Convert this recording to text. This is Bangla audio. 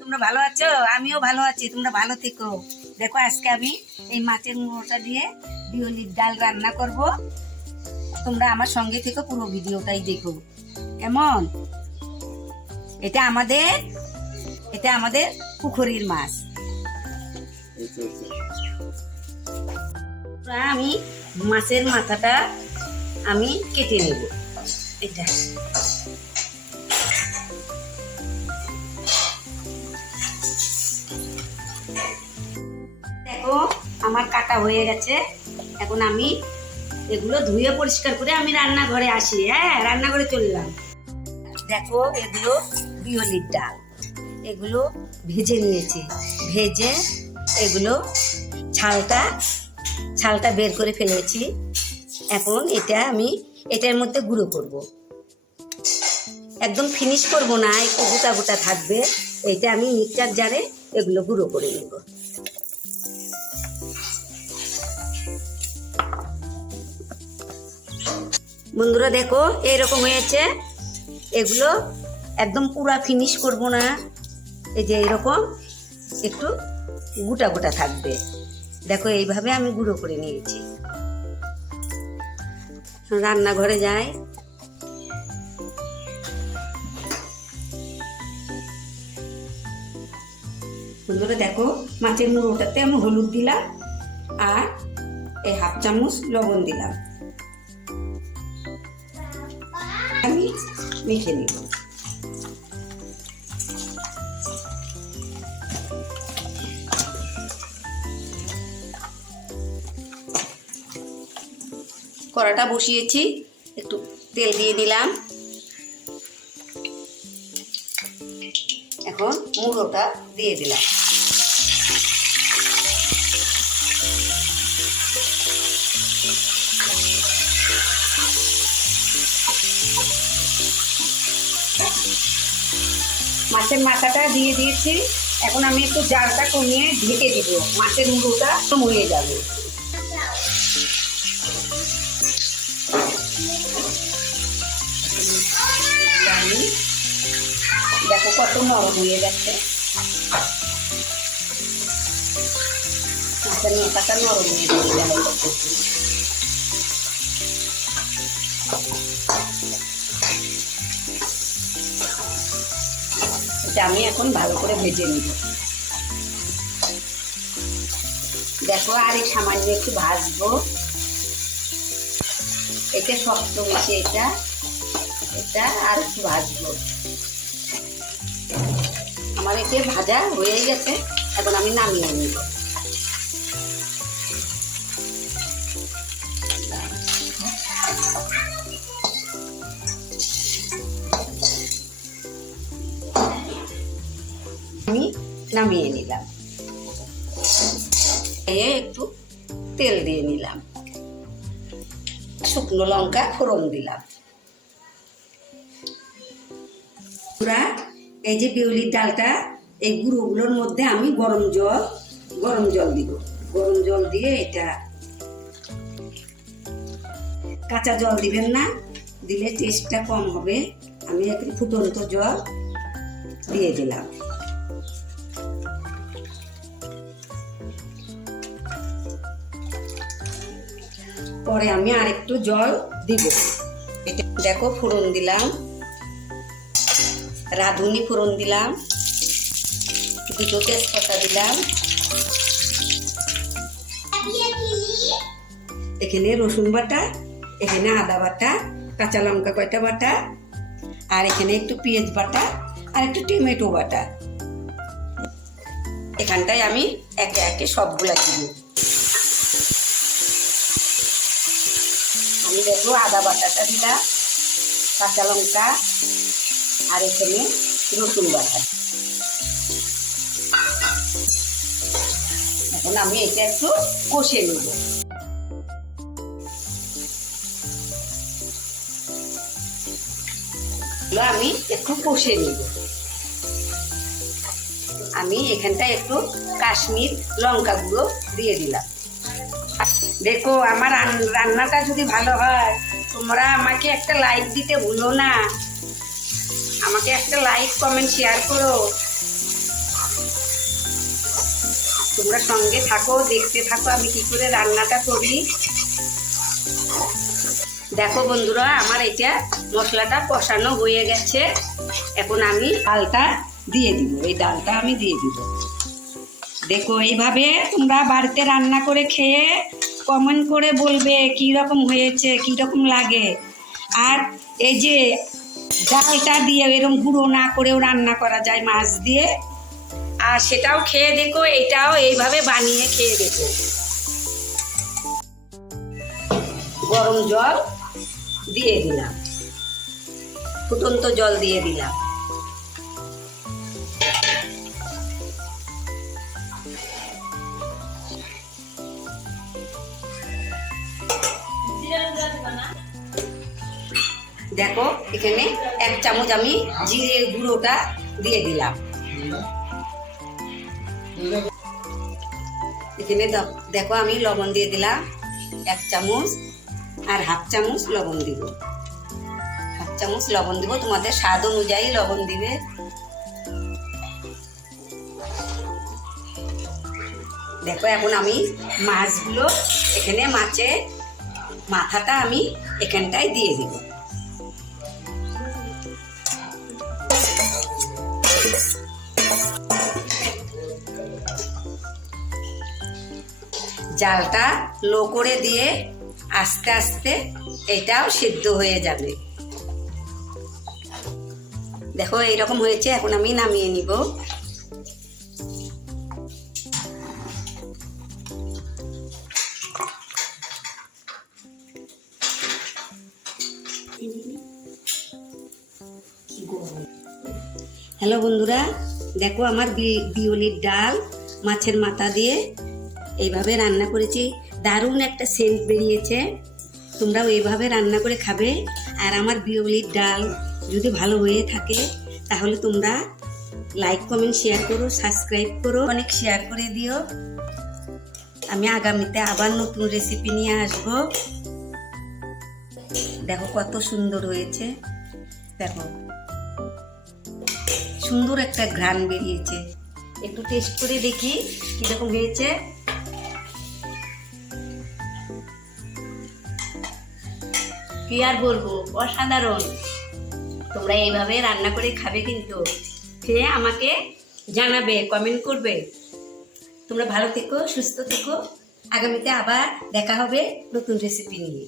তোমরা ভালো আছো? আমিও ভালো আছি, তোমরা ভালো থেকো। দেখো আজকে আমি এই মাছের মুড়োটা দিয়ে বিউলির ডাল রান্না করব। তোমরা আমার সঙ্গে থেকে পুরো ভিডিওটাই দেখো কেমন। এটা আমাদের পুকুরের মাছ। আমি মাছের মাথাটা আমি কেটে নেব। এটা দেখো আমার কাটা হয়ে গেছে। এখন আমি এগুলো ধুয়ে পরিষ্কার করে আমি রান্নাঘরে আসি। হ্যাঁ, রান্নাঘরে চললাম। দেখো এগুলো বিউলির ডাল, এগুলো ভেজে নিয়েছি। ভেজে এগুলো ছালটা বের করে ফেলেছি। এখন এটা আমি এটার মধ্যে গুঁড়ো করব। একদম ফিনিশ করব না, একটু গোটা গোটা থাকবে। এটা আমি মিক্সচার জারে এগুলো গুঁড়ো করে নেব। বন্ধুরা দেখো এইরকম হয়েছে। এগুলো একদম পুরা ফিনিশ করব না, এই যে এইরকম একটু গোটা গোটা থাকবে। দেখো এইভাবে আমি গুঁড়ো করে নিয়েছি। রান্নাঘরে যাই। বন্ধুরা দেখো মাছের মুড়োটাতে আমি হলুদ দিলাম আর এই 1/2 চামচ লবণ দিলাম। আমি মেখে নিব। কড়াটা বসিয়েছি, একটু তেল দিয়ে দিলাম। এখন মুড়োটা দিয়ে দিলাম। মাছের মাথাটা দিয়ে দিয়েছি। এখন আমি একটু জালটা কমিয়ে ঢেকে দিব, মাছের মুড়োটা মরে যাবে। দেখো কত নরম হয়ে যাচ্ছে, মাছের মাথাটা নরম হয়ে যাবে। এটা আমি এখন ভালো করে ভেজে নিব। দেখো আর এই সামান্য একটু ভাজবো। এটা শক্ত বেশি, এটা আর একটু ভাজবো। আমার এটা ভাজা হয়ে গেছে, এখন আমি নামিয়ে নিব। আমি নামিয়ে নিলাম। একটু তেল দিয়ে নিলাম, শুকনো লঙ্কা ফোড়ন দিলাম। এই যে বিউলির ডালটা, এই গুঁড়োগুলোর মধ্যে আমি গরম জল দিব। গরম জল দিয়ে এটা, কাঁচা জল দিবেন না, দিলে টেস্টটা কম হবে। আমি একটু ফুটন্ত জল দিয়ে দিলাম। পরে আমি আর একটু জল দিব। এটা দেখো ফোড়ন দিলাম, রাঁধুনি ফোড়ন দিলাম, 2 তেজপাতা দিলাম। এখানে রসুন বাটা, এখানে আদা বাটা, কাঁচা লঙ্কা কয়টা বাটা, আর এখানে একটু পেঁয়াজ বাটা আর একটু টমেটো বাটা। এখানটায় আমি একে একে সবগুলা দিব। আমি দেখো আদা বাটাটা দিলাম, কাঁচা লঙ্কা আর এখানে রসুন বাটা। এখন আমি এটা একটু কষে নেব। আমি একটু কষে নেব। আমি এখানটায় একটু কাশ্মীর লঙ্কা গুঁড়ো দিয়ে দিলাম। দেখো আমার রান্নাটা যদি ভালো হয়, তোমরা আমাকে একটা লাইক দিতে ভুলো না। আমাকে একটা লাইক কমেন্ট শেয়ার করো। তোমরা সঙ্গে থাকো, দেখতে থাকো আমি কি করে রান্নাটা করি। দেখো বন্ধুরা, আমার এটা মশলাটা কষানো হয়ে গেছে। এখন আমি ডালটা দিয়ে দিব, এই ডালটা আমি দিয়ে দিব। দেখো এইভাবে তোমরা বাড়িতে রান্না করে খেয়ে কমেন্ট করে বলবে কী রকম হয়েছে, কী রকম লাগে। আর এই যে ডালটা দিয়ে এরকম গুঁড়ো না করেও রান্না করা যায় মাছ দিয়ে, আর সেটাও খেয়ে দেখো, এটাও এইভাবে বানিয়ে খেয়ে দেখো। গরম জল দিয়ে দিলাম, ফুটন্ত জল দিয়ে দিলাম। দেখো এখানে 1 চামচ আমি জিরের গুঁড়োটা দিয়ে দিলাম। এখানে দেখো আমি লবণ দিয়ে দিলাম 1 চামচ, আর 1/2 চামচ লবণ দিব। 1/2 চামচ লবণ দিব, তোমাদের স্বাদ অনুযায়ী লবণ দিবে। দেখো এখন আমি মাছগুলো এখানে, মাছের মাথাটা আমি এখানটায় দিয়ে দিব। জালটা লো করে দিয়ে আস্তে আস্তে এটাও সিদ্ধ হয়ে যাবে। দেখো এইরকম হয়েছে, এখন আমি নামিয়ে নিব। হ্যালো বন্ধুরা, দেখো আমার বিউলির ডাল মাছের মাথা দিয়ে এইভাবে রান্না করেছি। দারুণ একটা সেন্ট বেরিয়েছে। তোমরাও এইভাবে রান্না করে খাবে। আর আমার বিউলির ডাল যদি ভালো হয়ে থাকে তাহলে তোমরা লাইক কমেন্ট শেয়ার করো, সাবস্ক্রাইব করো, অনেক শেয়ার করে দিও। আমি আগামীতে আবার নতুন রেসিপি নিয়ে আসবো। দেখো কত সুন্দর হয়েছে, দেখো সুন্দর একটা ঘ্রাণ বেরিয়েছে। একটু টেস্ট করে দেখি কিরকম হয়েছে। কি আর বলবো, অসাধারণ। তোমরা এইভাবে রান্না করে খাবে, কিন্তু খেয়ে আমাকে জানাবে, কমেন্ট করবে। তোমরা ভালো থেকো, সুস্থ থেকো। আগামীতে আবার দেখা হবে নতুন রেসিপি নিয়ে।